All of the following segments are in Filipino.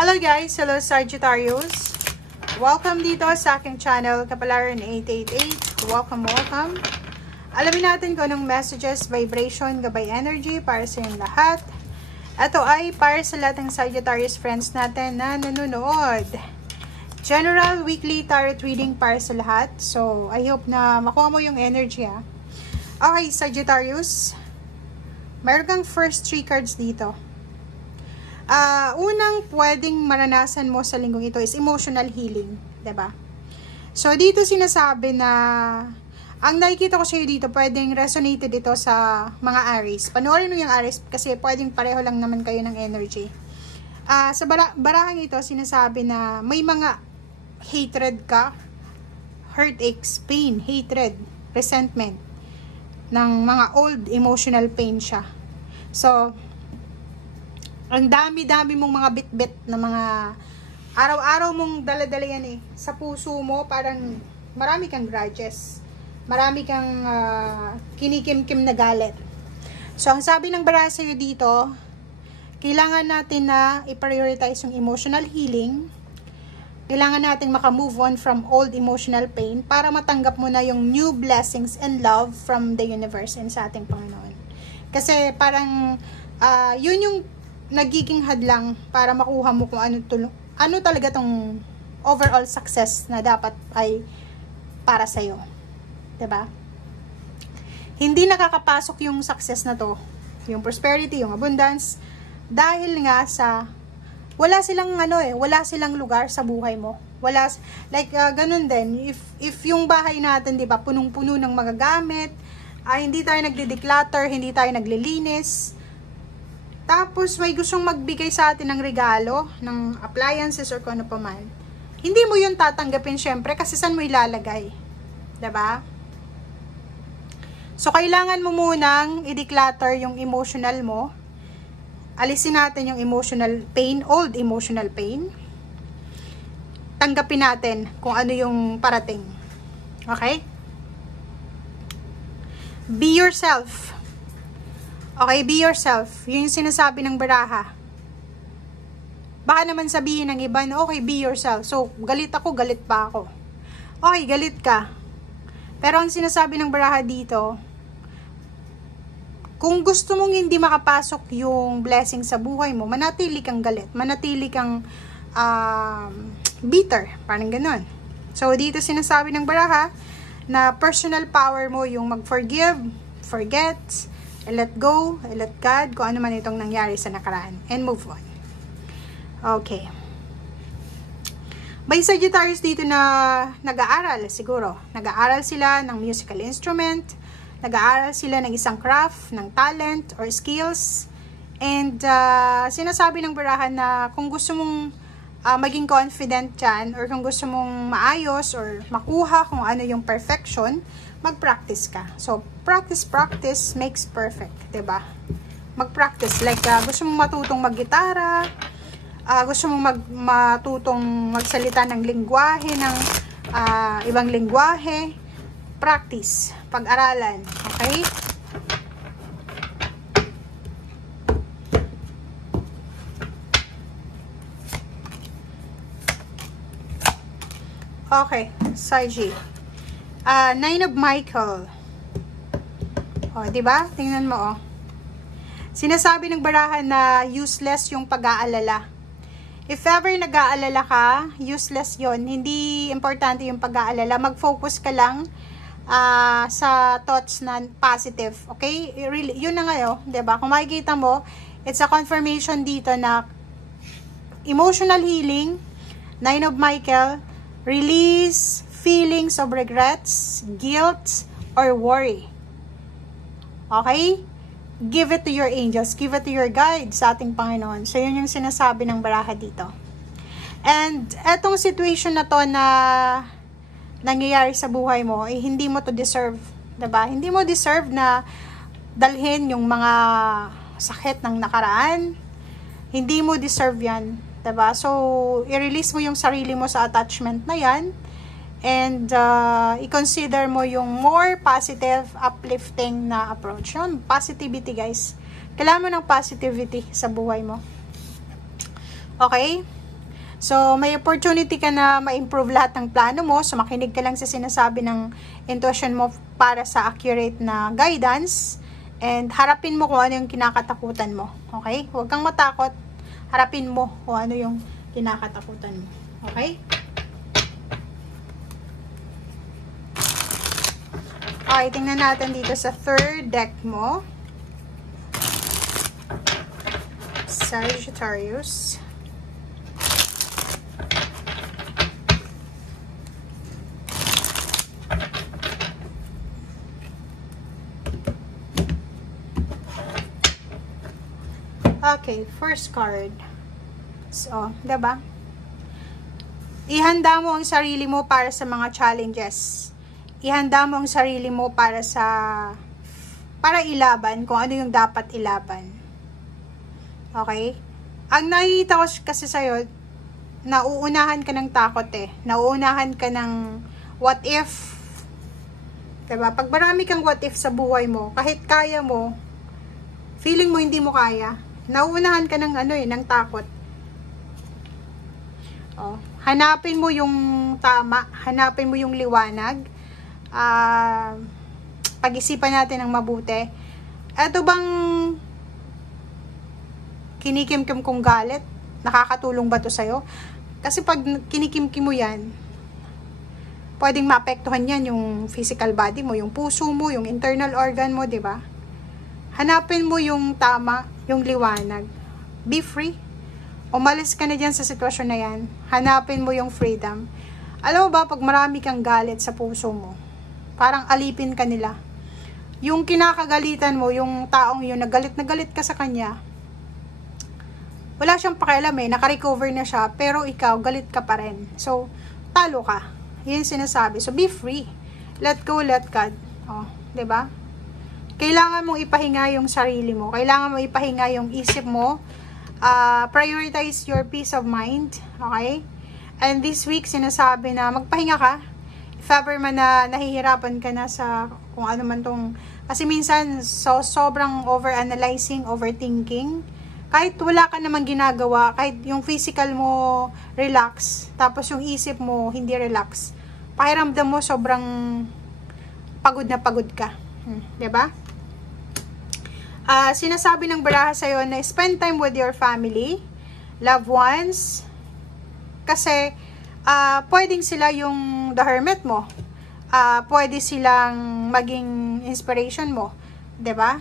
Hello guys! Hello Sagittarius! Welcome dito sa aking channel, Kapalaran 888. Welcome! Alamin natin kung anong messages, vibration, gabay energy para sa inyong lahat. Ito ay para sa lahat ng Sagittarius friends natin na nanonood. General weekly tarot reading para sa lahat. So, I hope na makuha mo yung energy ha. Okay, Sagittarius. Meron kang first 3 cards dito. Unang pwedeng maranasan mo sa linggong ito is emotional healing, 'di ba? So dito sinasabi na ang nakikita ko sa iyo dito, pwedeng resonated ito sa mga Aries. Panoorin mo yung Aries kasi pwedeng pareho lang naman kayo ng energy. Sa barahang ito sinasabi na may mga hatred ka, heartaches, pain, hatred, resentment ng mga old emotional pain siya. So ang dami-dami mong mga bit-bit na mga araw-araw mong dala-dala yan eh. Sa puso mo, parang marami kang grudges. Marami kang kinikim-kim na galit. So, ang sabi ng baraha sa'yo dito, kailangan natin na i-prioritize yung emotional healing. Kailangan natin maka-move on from old emotional pain para matanggap mo na yung new blessings and love from the universe and sa ating Panginoon. Kasi parang yun yung nagiging hadlang para makuha mo kung ano talaga tong overall success na dapat ay para sa'yo. 'Di ba? Hindi nakakapasok yung success na to, yung prosperity, yung abundance, dahil nga sa wala silang lugar sa buhay mo. Ganun din, if yung bahay natin, 'di ba, punong-puno ng mga gamit, hindi tayo nagde-declutter, hindi tayo naglilinis, tapos may gustong magbigay sa atin ng regalo, ng appliances or kung ano pa man, hindi mo yun tatanggapin syempre kasi saan mo ilalagay? 'Di ba? So kailangan mo munang i-declutter yung emotional mo. Alisin natin yung emotional pain, old emotional pain. Tanggapin natin kung ano yung parating. Okay? Be yourself. Okay, be yourself. Yun yung sinasabi ng baraha. Baka naman sabihin ng iba na, okay, be yourself. So, galit ako, galit pa ako. Okay, galit ka. Pero ang sinasabi ng baraha dito, kung gusto mong hindi makapasok yung blessing sa buhay mo, manatili kang galit. Manatili kang bitter. Parang ganun. So, dito sinasabi ng baraha na personal power mo yung mag-forgive, forget, let go, let God, kung ano man itong nangyari sa nakaraan, and move on. Okay. May Sagittarius dito na nag-aaral siguro. Nag-aaral sila ng musical instrument, nag-aaral sila ng isang craft, ng talent or skills, and sinasabi ng barahan na kung gusto mong maging confident dyan, or kung gusto mong maayos or makuha kung ano yung perfection, mag-practice ka. So, practice makes perfect, 'di ba? Mag-practice, like gusto mong matutong mag-gitara, gusto mong matutong magsalita ng lengguwahe, ng ibang lengguwahe, practice, pag-aralan, okay? Okay, Saigi. 9 of Michael. O, diba? Tingnan mo, oh. Sinasabi ng barahan na useless yung pag-aalala. If ever nag-aalala ka, useless yon. Hindi importante yung pag-aalala. Mag-focus ka lang sa thoughts na positive. Okay? Really, yun na ngayon, diba? Kung makikita mo, it's a confirmation dito na emotional healing, 9 of Michael, release feelings of regrets, guilt, or worry. Okay? Give it to your angels. Give it to your guides sa ating Panginoon. So, yun yung sinasabi ng baraha dito. And, etong situation na to na nangyayari sa buhay mo, hindi mo to deserve. Diba? Hindi mo deserve na dalhin yung mga sakit ng nakaraan. Hindi mo deserve yan. Diba? So, i-release mo yung sarili mo sa attachment na yan. And i-consider mo yung more positive, uplifting na approach. Yun, positivity guys. Kailangan mo ng positivity sa buhay mo. Okay? So, may opportunity ka na ma-improve lahat ng plano mo. So, makinig ka lang sa sinasabi ng intuition mo para sa accurate na guidance. And harapin mo kung ano yung kinakatakutan mo. Okay? Huwag kang matakot. Harapin mo kung ano yung kinakatakutan mo. Okay? Okay, tingnan natin dito sa third deck mo. Sagittarius. Okay, first card. So, diba? Ihanda mo ang sarili mo para sa mga challenges. Ihanda mo ang sarili mo para ilaban kung ano yung dapat ilaban. Okay? Ang nakikita ko kasi sa'yo, nauunahan ka ng takot eh. Nauunahan ka ng what if. Diba? Pag marami kang what if sa buhay mo, kahit kaya mo, feeling mo hindi mo kaya, nauunahan ka ng ng takot. Oh, hanapin mo yung tama, hanapin mo yung liwanag. Pag-isipan natin ng mabuti. Ito bang kinikimkim kong galit? Nakakatulong ba to sa'yo? Kasi pag kinikimkim mo yan, pwedeng maapektuhan yan yung physical body mo, yung puso mo, yung internal organ mo, di ba? Hanapin mo yung tama, yung liwanag. Be free. Umalis ka na dyan sa sitwasyon na yan. Hanapin mo yung freedom. Alam mo ba, pag marami kang galit sa puso mo, parang alipin ka nila. Yung kinakagalitan mo, yung taong yun, nagalit na galit ka sa kanya, wala siyang pakialam eh, naka-recover na siya, pero ikaw, galit ka pa rin. So, talo ka. Yun sinasabi. So, be free. Let go, let God. Oh, 'di ba? Kailangan mong ipahinga yung sarili mo. Kailangan mong ipahinga yung isip mo. Prioritize your peace of mind. Okay? And this week, sinasabi na magpahinga ka. If ever man na nahihirapan ka na sa kung ano man tong, kasi minsan sobrang overanalyzing, overthinking, kahit wala ka namang ginagawa, kahit yung physical mo relax, tapos yung isip mo hindi relax, pakiramdam mo sobrang pagod na pagod ka. 'Di ba? Sinasabi ng baraha sa'yo na spend time with your family, loved ones, kasi pwedeng sila yung the hermit mo. Pwede silang maging inspiration mo. 'Di ba?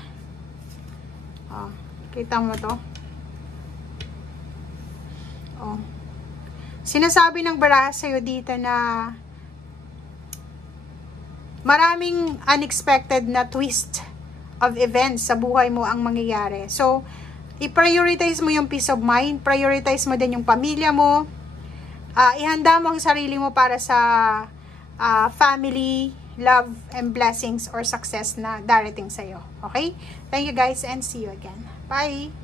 Kita mo to? Sinasabi ng baraha sa'yo dito na maraming unexpected na twist of events sa buhay mo ang mangyayari. So, i-prioritize mo yung peace of mind, prioritize mo din yung pamilya mo, ihanda mo ang sarili mo para sa family, love, and blessings or success na darating sa'yo. Okay? Thank you guys and see you again. Bye!